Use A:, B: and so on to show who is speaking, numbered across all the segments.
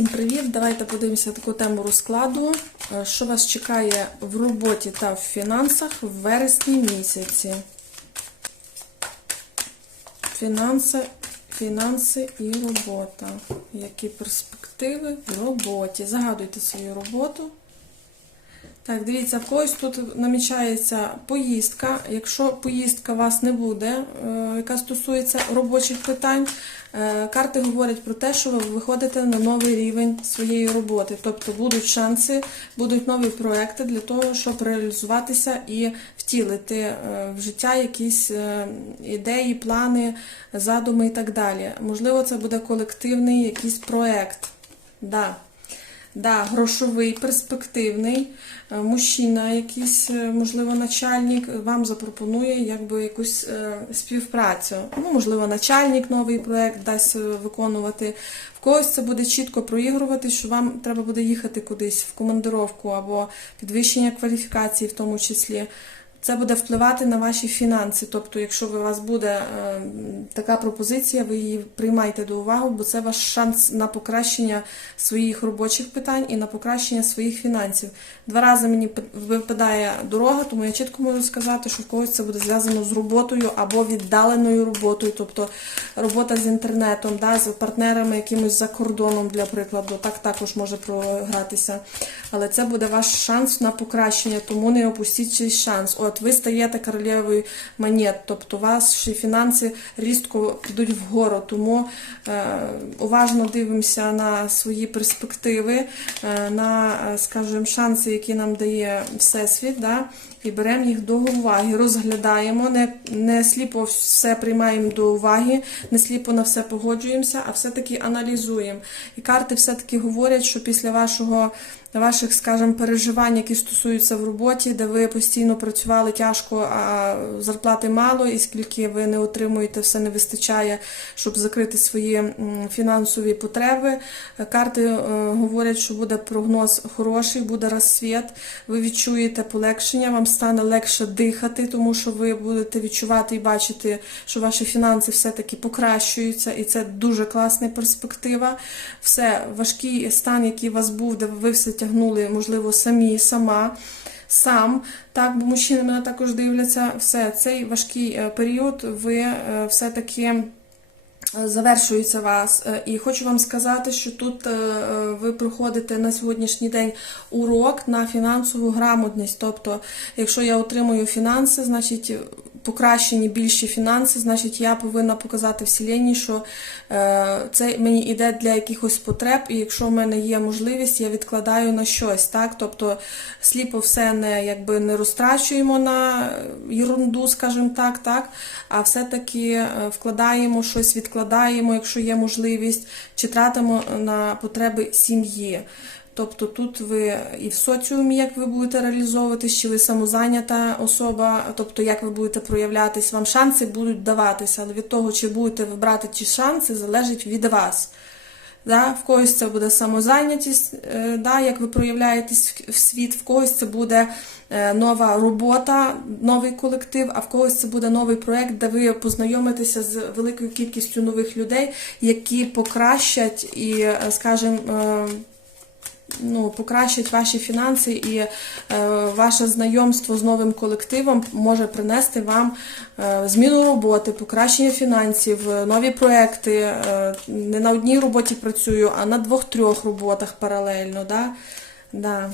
A: Всім привіт! Давайте подивимося таку тему розкладу. Е, Що вас чекає в роботі та в фінансах в вересні місяці? Фінанси, фінанси і робота. Які перспективи в роботі? Загадуйте свою роботу. Так, дивіться, в когось тут намічається поїздка. Якщо поїздка вас не буде, е, яка стосується робочих питань, е, карти говорять про те, що ви виходите на новий рівень своєї роботи. Тобто будуть шанси, будуть нові проекти для того, щоб реалізуватися і втілити е, в життя якісь ідеї, плани, задуми і так далі. Можливо, це буде колективний якийсь проект. Да. Да, грошовий, перспективний, е, мужчина, якийсь, е, можливо, начальник вам запропонує якби якусь е, співпрацю. Ну, можливо, начальник новий проект дасть е, виконувати. В когось це буде чітко проігрувати, що вам треба буде їхати кудись в командировку або підвищення кваліфікації, в тому числі. Це буде впливати на ваші фінанси. Тобто, якщо у вас буде е, така пропозиція, ви її приймайте до уваги, бо це ваш шанс на покращення своїх робочих питань і на покращення своїх фінансів. Два рази мені випадає дорога, тому я чітко можу сказати, що в когось це буде зв'язано з роботою або віддаленою роботою, тобто робота з інтернетом, да, з партнерами якимось за кордоном, для прикладу, так також може програтися. Але це буде ваш шанс на покращення, тому не опустіть цей шанс. От ви стаєте королевою монет, тобто ваші фінанси різко підуть вгору. Тому е, уважно дивимося на свої перспективи, е, на, е, скажімо, шанси, які нам дає Всесвіт. Да? І беремо їх до уваги, розглядаємо, не, не сліпо все приймаємо до уваги, не сліпо на все погоджуємося, а все-таки аналізуємо. І карти все-таки говорять, що після вашого, ваших, скажімо, переживань, які стосуються в роботі, де ви постійно працювали тяжко, а зарплати мало, і скільки ви не отримуєте, все не вистачає, щоб закрити свої фінансові потреби. Карти е, говорять, що буде прогноз хороший, буде розсвіт, ви відчуєте полегшення, вам стане легше дихати, тому що ви будете відчувати і бачити, що ваші фінанси все-таки покращуються, і це дуже класна перспектива. Все, важкий стан, який у вас був, де ви все тягнули, можливо, самі, сама. Сам, так, бо мужчини мене також дивляться, все, цей важкий е, період ви е, все-таки е, завершується вас. І хочу вам сказати, що тут ви проходите на сьогоднішній день урок на фінансову грамотність. Тобто, якщо я отримую фінанси, значить покращені більші фінанси, значить я повинна показати вселенні, що е, це мені йде для якихось потреб, і якщо в мене є можливість, я відкладаю на щось. Так? Тобто сліпо все не якби не розтрачуємо на ерунду, скажімо так, так, а все-таки е, вкладаємо щось, відкладаємо, якщо є можливість, чи тратимо на потреби сім'ї. Тобто тут ви і в соціумі, як ви будете реалізовуватись, чи ви самозайнята особа, тобто як ви будете проявлятись, вам шанси будуть даватися, але від того, чи будете ви брати ті шанси, залежить від вас. Да? В когось це буде самозайнятість, е, да? як ви проявляєтесь в- світ, в когось це буде е, нова робота, новий колектив, а в когось це буде новий проект, де ви познайомитеся з великою кількістю нових людей, які покращать і, е, скажімо, ну, покращать ваші фінанси і е, ваше знайомство з новим колективом може принести вам е, зміну роботи, покращення фінансів, е, нові проекти. Е, не на одній роботі працюю, а на двох-трьох роботах паралельно. Да? Да.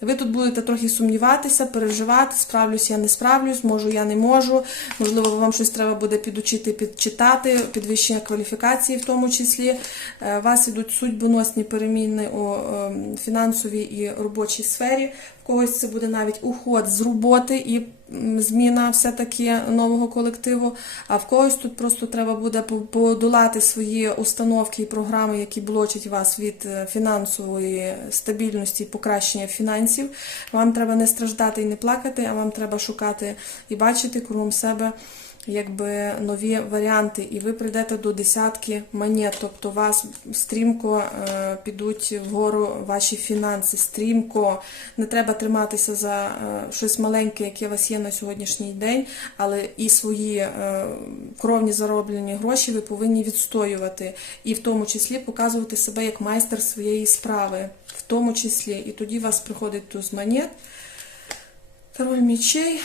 A: Ви тут будете трохи сумніватися, переживати, справлюсь я не справлюсь, можу я не можу. Можливо, вам щось треба буде підучити, підчитати, підвищення кваліфікації в тому числі. Е, У вас ідуть судьбоносні переміни у ем, фінансовій і робочій сфері. В когось це буде навіть уход з роботи і зміна все-таки нового колективу. А в когось тут просто треба буде подолати свої установки і програми, які блочать вас від е, фінансової стабільності і покращення фінансів. Вам треба не страждати і не плакати, а вам треба шукати і бачити кругом себе якби нові варіанти, і ви прийдете до десятки монет, тобто у вас стрімко е, підуть вгору ваші фінанси, стрімко. Не треба триматися за е, щось маленьке, яке у вас є на сьогоднішній день, але і свої е, кровні зароблені гроші ви повинні відстоювати, і в тому числі показувати себе як майстер своєї справи, в тому числі. І тоді у вас приходить туз монет. Король мечей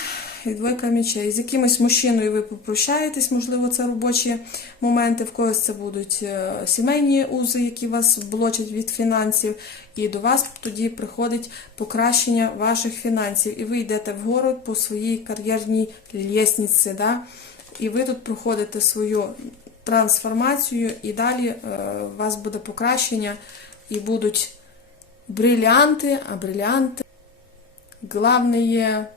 A: і двойка мечей. З якимось мужчиною ви попрощаєтесь, можливо, це робочі моменти, в когось це будуть е, сімейні узи, які вас блочать від фінансів, і до вас тоді приходить покращення ваших фінансів. І ви йдете вгору по своїй кар'єрній лісниці, да? і ви тут проходите свою трансформацію, і далі е, у вас буде покращення, і будуть бриллианты, а бриллианты Главные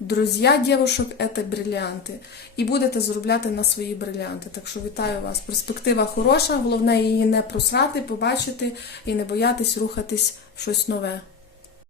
A: друзья дівушок це брилянти. І будете заробляти на свої брилянти. Так що вітаю вас. Перспектива хороша, головне її не просрати, побачити і не боятись рухатись в щось нове.